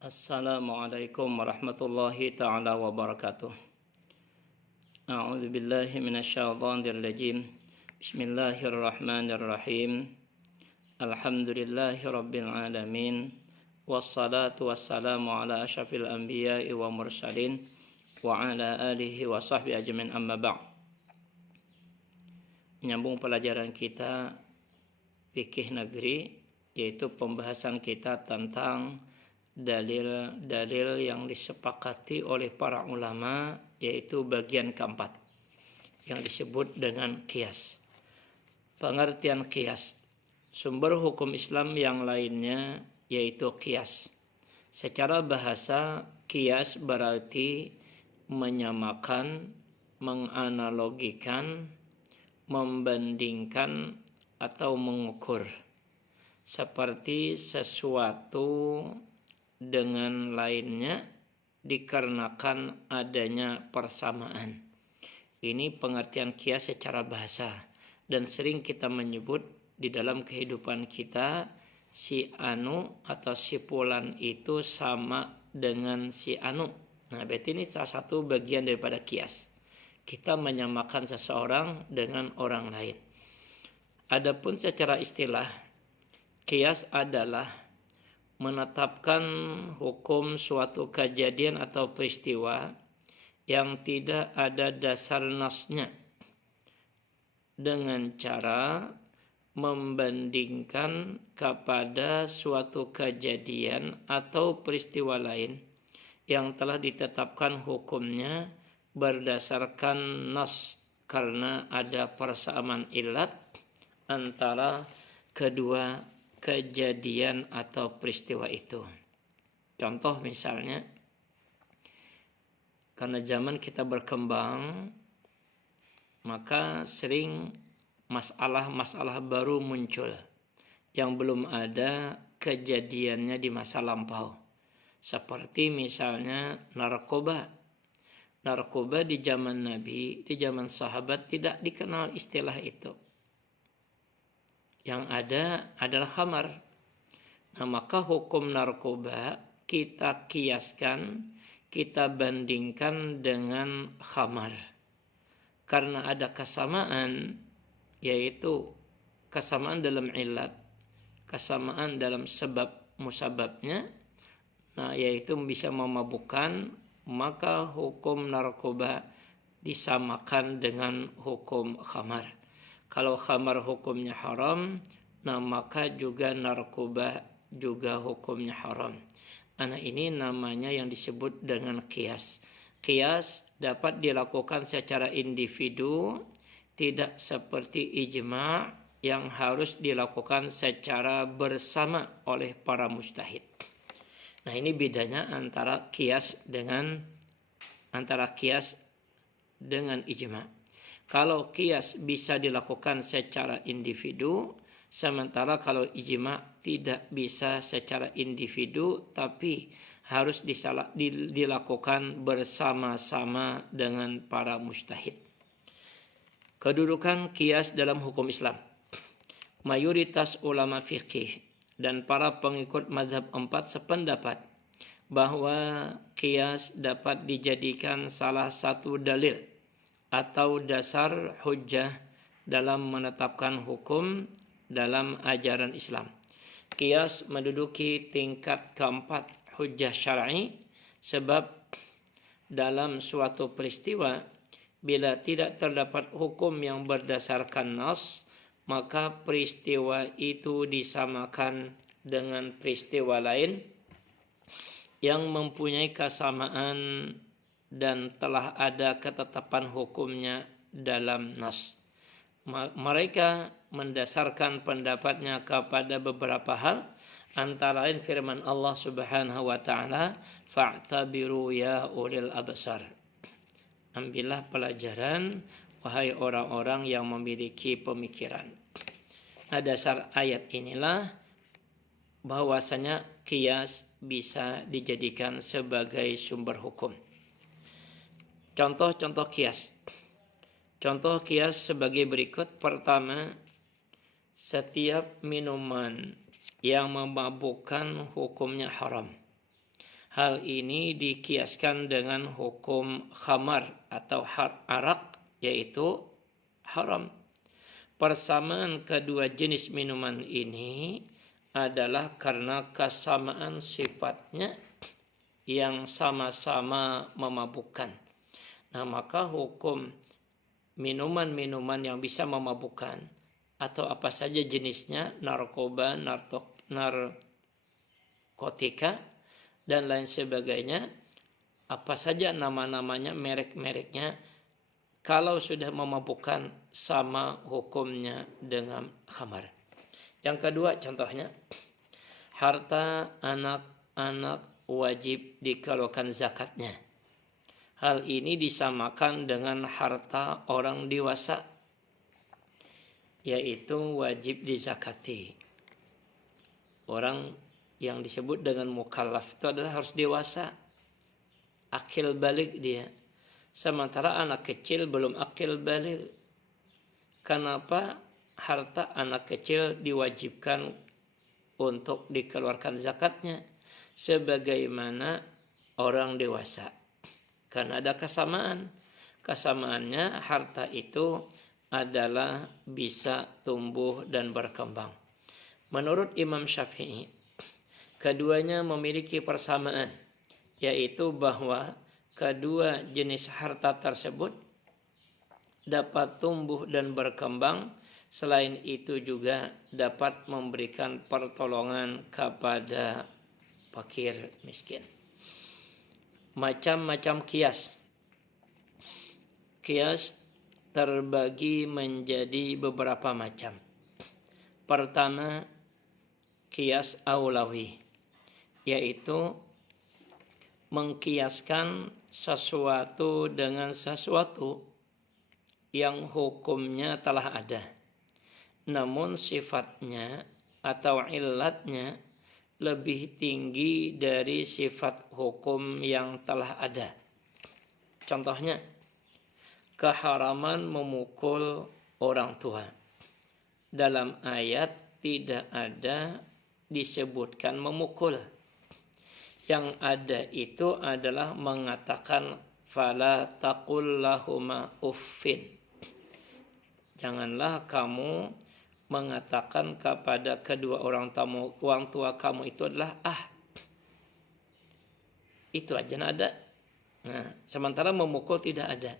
Assalamualaikum warahmatullahi ta'ala wabarakatuh. A'udzu billahi minasyaitonir rajim. Bismillahirrahmanirrahim. Alhamdulillahi rabbil alamin. Wassalatu wassalamu ala asyrafil anbiya'i wa mursalin wa ala alihi wa sahbihi ajmain, amma ba'd. Menyambung pelajaran kita fikih negeri, yaitu pembahasan kita tentang dalil-dalil yang disepakati oleh para ulama, yaitu bagian keempat yang disebut dengan qiyas. Pengertian qiyas, sumber hukum Islam yang lainnya yaitu qiyas. Secara bahasa, qiyas berarti menyamakan, menganalogikan, membandingkan atau mengukur, seperti sesuatu dengan lainnya dikarenakan adanya persamaan. Ini pengertian qiyas secara bahasa, dan sering kita menyebut di dalam kehidupan kita si anu atau si fulan itu sama dengan si anu. Nah, berarti ini salah satu bagian daripada qiyas. Kita menyamakan seseorang dengan orang lain. Adapun secara istilah, qiyas adalah menetapkan hukum suatu kejadian atau peristiwa yang tidak ada dasar nasnya dengan cara membandingkan kepada suatu kejadian atau peristiwa lain yang telah ditetapkan hukumnya berdasarkan nas, karena ada persamaan ilat antara kedua kejadian atau peristiwa itu. Contoh misalnya, karena zaman kita berkembang, maka sering masalah-masalah baru muncul yang belum ada kejadiannya di masa lampau. Seperti misalnya narkoba. Narkoba di zaman Nabi, di zaman sahabat tidak dikenal istilah itu. Yang ada adalah khamar. Nah, maka hukum narkoba kita kiaskan, kita bandingkan dengan khamar. Karena ada kesamaan, yaitu kesamaan dalam ilat, kesamaan dalam sebab musababnya, nah, yaitu bisa memabukkan, maka hukum narkoba disamakan dengan hukum khamar. Kalau khamar hukumnya haram, nah maka juga narkoba juga hukumnya haram. Nah, ini namanya yang disebut dengan qiyas. Qiyas dapat dilakukan secara individu, tidak seperti ijma' yang harus dilakukan secara bersama oleh para mujtahid. Nah, ini bedanya antara qiyas dengan ijma'. Kalau qiyas bisa dilakukan secara individu, sementara kalau ijma' tidak bisa secara individu, tapi harus dilakukan bersama-sama dengan para mujtahid. Kedudukan qiyas dalam hukum Islam. Mayoritas ulama fikih dan para pengikut mazhab 4 sependapat bahwa qiyas dapat dijadikan salah satu dalil atau dasar hujjah dalam menetapkan hukum dalam ajaran Islam. Qiyas menduduki tingkat keempat hujjah syar'i, sebab dalam suatu peristiwa bila tidak terdapat hukum yang berdasarkan nas, maka peristiwa itu disamakan dengan peristiwa lain yang mempunyai kesamaan dan telah ada ketetapan hukumnya dalam nas. Mereka mendasarkan pendapatnya kepada beberapa hal, antara lain firman Allah Subhanahu wa taala, fa'tabiru ya ulil absar. Ambillah pelajaran wahai orang-orang yang memiliki pemikiran. Nah, dasar ayat inilah bahwasanya qiyas bisa dijadikan sebagai sumber hukum. Contoh-contoh qiyas. Contoh qiyas sebagai berikut. Pertama, setiap minuman yang memabukkan hukumnya haram. Hal ini dikiaskan dengan hukum khamar atau arak, yaitu haram. Persamaan kedua jenis minuman ini adalah karena kesamaan sifatnya yang sama-sama memabukkan. Nah, maka hukum minuman-minuman yang bisa memabukkan atau apa saja jenisnya, narkoba, narkotika, dan lain sebagainya, apa saja nama-namanya, merek-mereknya, kalau sudah memabukkan sama hukumnya dengan khamar. Yang kedua contohnya, harta anak-anak wajib dikeluarkan zakatnya. Hal ini disamakan dengan harta orang dewasa, yaitu wajib dizakati. Orang yang disebut dengan mukallaf itu adalah harus dewasa, akil balik dia. Sementara anak kecil belum akil balik. Kenapa harta anak kecil diwajibkan untuk dikeluarkan zakatnya sebagaimana orang dewasa? Karena ada kesamaan. Kesamaannya harta itu adalah bisa tumbuh dan berkembang. Menurut Imam Syafi'i, keduanya memiliki persamaan, yaitu bahwa kedua jenis harta tersebut dapat tumbuh dan berkembang. Selain itu juga dapat memberikan pertolongan kepada fakir miskin. Macam-macam kias. Kias terbagi menjadi beberapa macam. Pertama, kias aulawi, yaitu mengkiaskan sesuatu dengan sesuatu yang hukumnya telah ada, namun sifatnya atau illatnya lebih tinggi dari sifat hukum yang telah ada. Contohnya, keharaman memukul orang tua. Dalam ayat tidak ada disebutkan memukul. Yang ada itu adalah mengatakan fala taqul lahuma uffin. Janganlah kamu mengatakan kepada kedua orang tua kamu itu adalah Itu aja ada. Nah, sementara memukul tidak ada.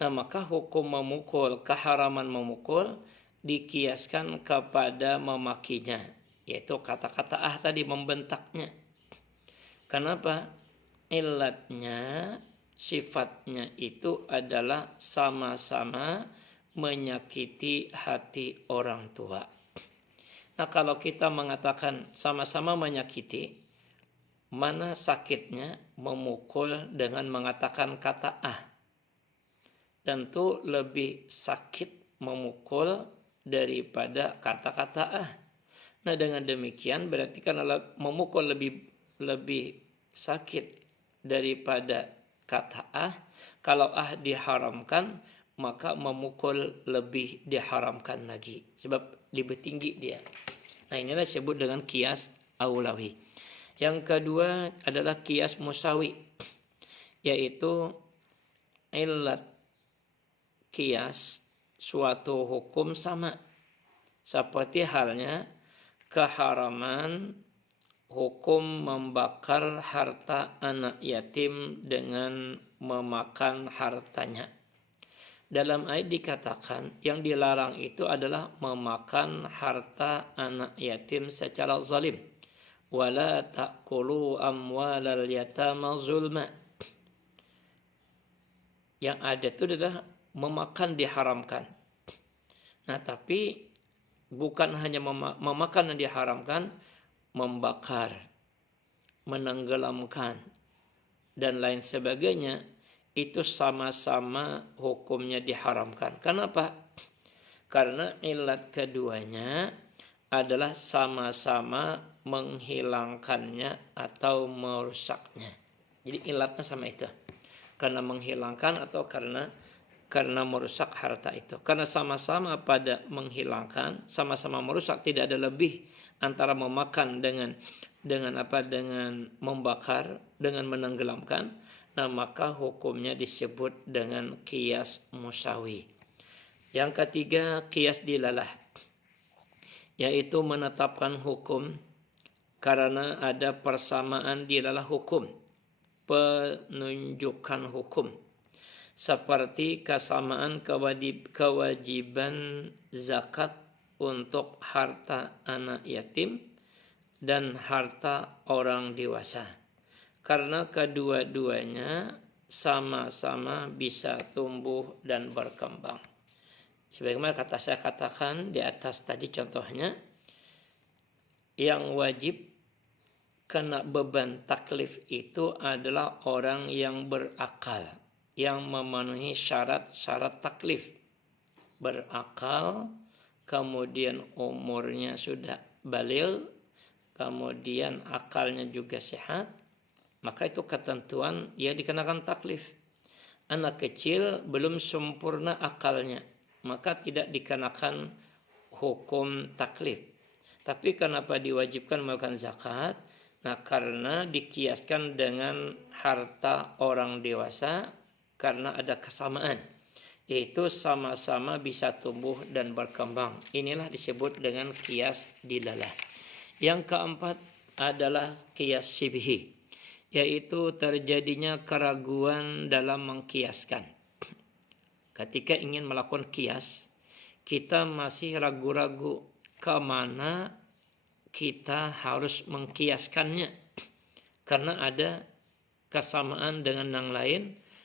Nah, maka hukum memukul, keharaman memukul dikiaskan kepada memakinya, yaitu kata-kata tadi, membentaknya. Kenapa? Illatnya, sifatnya itu adalah sama-sama menyakiti hati orang tua. Nah, kalau kita mengatakan sama-sama menyakiti, mana sakitnya memukul dengan mengatakan kata Tentu lebih sakit memukul daripada kata-kata Nah, dengan demikian berarti karena memukul lebih sakit daripada kata kalau diharamkan, maka memukul lebih diharamkan lagi, sebab lebih tinggi dia. Nah, inilah disebut dengan kias aulawi. Yang kedua adalah kias musawi, yaitu illat kias suatu hukum sama. Seperti halnya keharaman hukum membakar harta anak yatim dengan memakan hartanya. Dalam ayat dikatakan yang dilarang itu adalah memakan harta anak yatim secara zalim. Wala ta'kulu amwalal yatama zulma. Yang ada itu adalah memakan diharamkan. Nah, tapi bukan hanya memakan yang diharamkan, membakar, menenggelamkan, dan lain sebagainya, itu sama-sama hukumnya diharamkan. Kenapa? Karena ilat keduanya adalah sama-sama menghilangkannya atau merusaknya. Jadi ilatnya sama itu. Karena menghilangkan atau karena merusak harta itu. Karena sama-sama pada menghilangkan, sama-sama merusak, tidak ada lebih antara memakan dengan apa? Dengan membakar, dengan menenggelamkan. Nah, maka hukumnya disebut dengan qiyas musawi. Yang ketiga, qiyas dilalah, yaitu menetapkan hukum karena ada persamaan dilalah hukum, penunjukan hukum, seperti kesamaan kewajiban zakat untuk harta anak yatim dan harta orang dewasa, karena kedua-duanya sama-sama bisa tumbuh dan berkembang. Sebagaimana saya katakan di atas tadi, contohnya yang wajib kena beban taklif itu adalah orang yang berakal, yang memenuhi syarat-syarat taklif. Berakal, kemudian umurnya sudah baligh, kemudian akalnya juga sehat, maka itu ketentuan ia dikenakan taklif. Anak kecil belum sempurna akalnya, maka tidak dikenakan hukum taklif. Tapi kenapa diwajibkan melakukan zakat? Nah, karena dikiaskan dengan harta orang dewasa, karena ada kesamaan, yaitu sama-sama bisa tumbuh dan berkembang. Inilah disebut dengan qiyas dilalah. Yang keempat adalah qiyas syibhi, yaitu terjadinya keraguan dalam mengkiaskan. Ketika ingin melakukan qiyas, kita masih ragu-ragu kemana kita harus mengkiaskannya, karena ada kesamaan dengan yang lain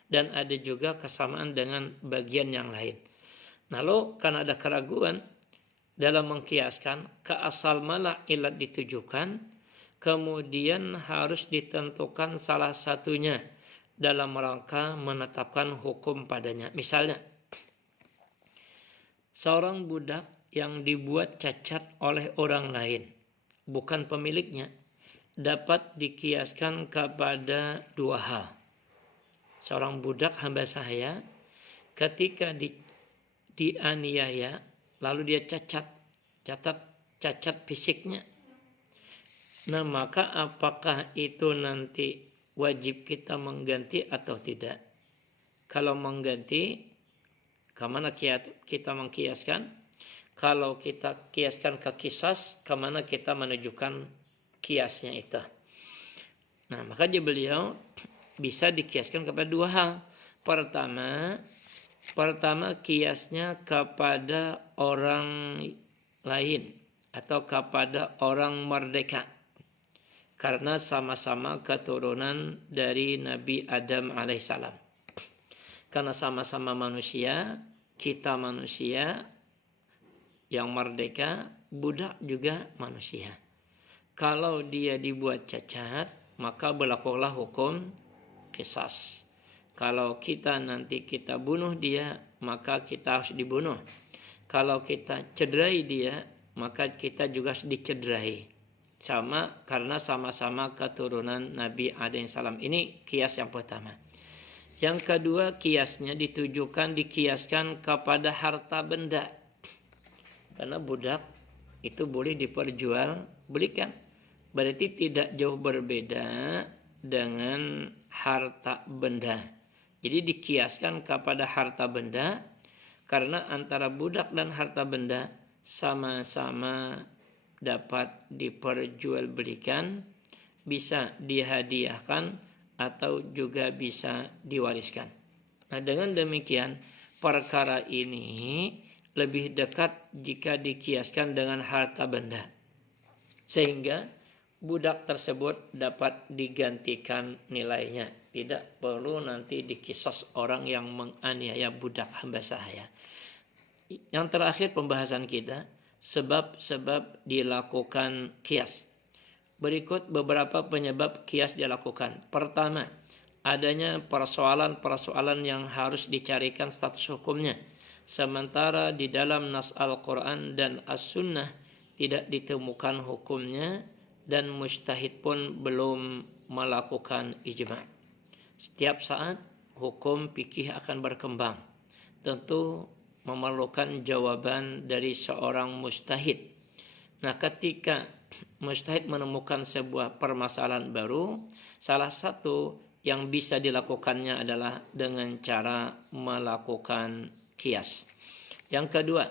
dan ada juga kesamaan dengan bagian yang lain. Lalu karena ada keraguan dalam mengkiaskan, ke asal mana ilat ditujukan, kemudian harus ditentukan salah satunya dalam rangka menetapkan hukum padanya. Misalnya, seorang budak yang dibuat cacat oleh orang lain, bukan pemiliknya, dapat dikiaskan kepada dua hal. Seorang budak hamba saya ketika dianiaya, lalu dia cacat fisiknya. Nah, maka apakah itu nanti wajib kita mengganti atau tidak? Kalau mengganti, kemana kita mengkiaskan? Kalau kita kiaskan ke qisas, kemana kita menunjukkan kiasnya itu? Nah, maka beliau bisa dikiaskan kepada dua hal. Pertama kiasnya kepada orang lain atau kepada orang merdeka, karena sama-sama keturunan dari Nabi Adam alaihissalam. Karena sama-sama manusia, kita manusia yang merdeka, budak juga manusia. Kalau dia dibuat cacat, maka berlakulah hukum qisas. Kalau kita bunuh dia, maka kita harus dibunuh. Kalau kita cederai dia, maka kita juga harus dicederai. Sama, karena sama-sama keturunan Nabi Adam salam. Ini kias yang pertama. Yang kedua, kiasnya dikiaskan kepada harta benda. Karena budak itu boleh diperjualbelikan. Berarti tidak jauh berbeda dengan harta benda. Jadi dikiaskan kepada harta benda, karena antara budak dan harta benda sama-sama dapat diperjualbelikan, bisa dihadiahkan atau juga bisa diwariskan. Nah, dengan demikian perkara ini lebih dekat jika dikiaskan dengan harta benda, sehingga budak tersebut dapat digantikan nilainya. Tidak perlu nanti dikisas orang yang menganiaya budak hamba saya. Yang terakhir pembahasan kita, sebab-sebab dilakukan kias. Berikut beberapa penyebab kias dilakukan. Pertama, adanya persoalan-persoalan yang harus dicarikan status hukumnya. Sementara di dalam nas Al-Quran dan As-Sunnah tidak ditemukan hukumnya, dan mujtahid pun belum melakukan ijma'. Setiap saat hukum fikih akan berkembang. Tentu memerlukan jawaban dari seorang mujtahid. Nah, ketika mujtahid menemukan sebuah permasalahan baru, salah satu yang bisa dilakukannya adalah dengan cara melakukan qiyas. Yang kedua,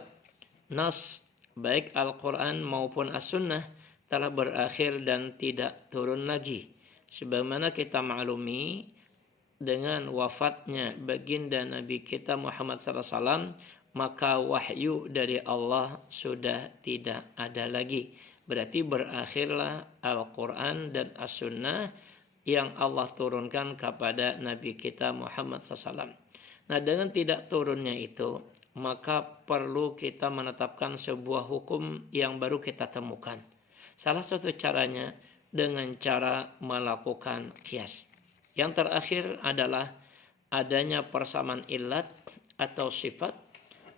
nas baik Al-Quran maupun As-Sunnah telah berakhir dan tidak turun lagi. Sebagaimana kita maklumi, dengan wafatnya baginda Nabi kita Muhammad SAW, maka wahyu dari Allah sudah tidak ada lagi. Berarti berakhirlah Al-Quran dan As-Sunnah yang Allah turunkan kepada Nabi kita Muhammad SAW. Nah, dengan tidak turunnya itu, maka perlu kita menetapkan sebuah hukum yang baru kita temukan. Salah satu caranya dengan cara melakukan qiyas. Yang terakhir adalah adanya persamaan illat atau sifat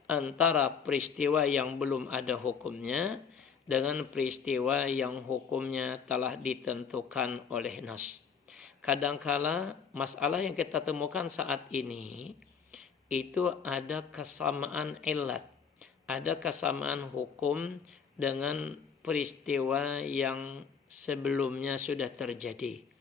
antara peristiwa yang belum ada hukumnya dengan peristiwa yang hukumnya telah ditentukan oleh nas. Kadangkala masalah yang kita temukan saat ini itu ada kesamaan illat, ada kesamaan hukum dengan peristiwa yang sebelumnya sudah terjadi.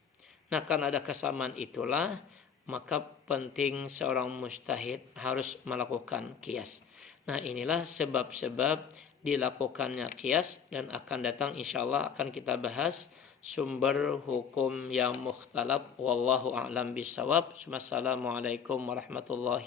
Nah, karena ada kesamaan itulah, maka penting seorang mujtahid harus melakukan qiyas. Nah, inilah sebab-sebab dilakukannya qiyas, dan akan datang insyaallah akan kita bahas sumber hukum yang mukhtalaf. Wallahu a'lam bishawab. Wassalamualaikum warahmatullahi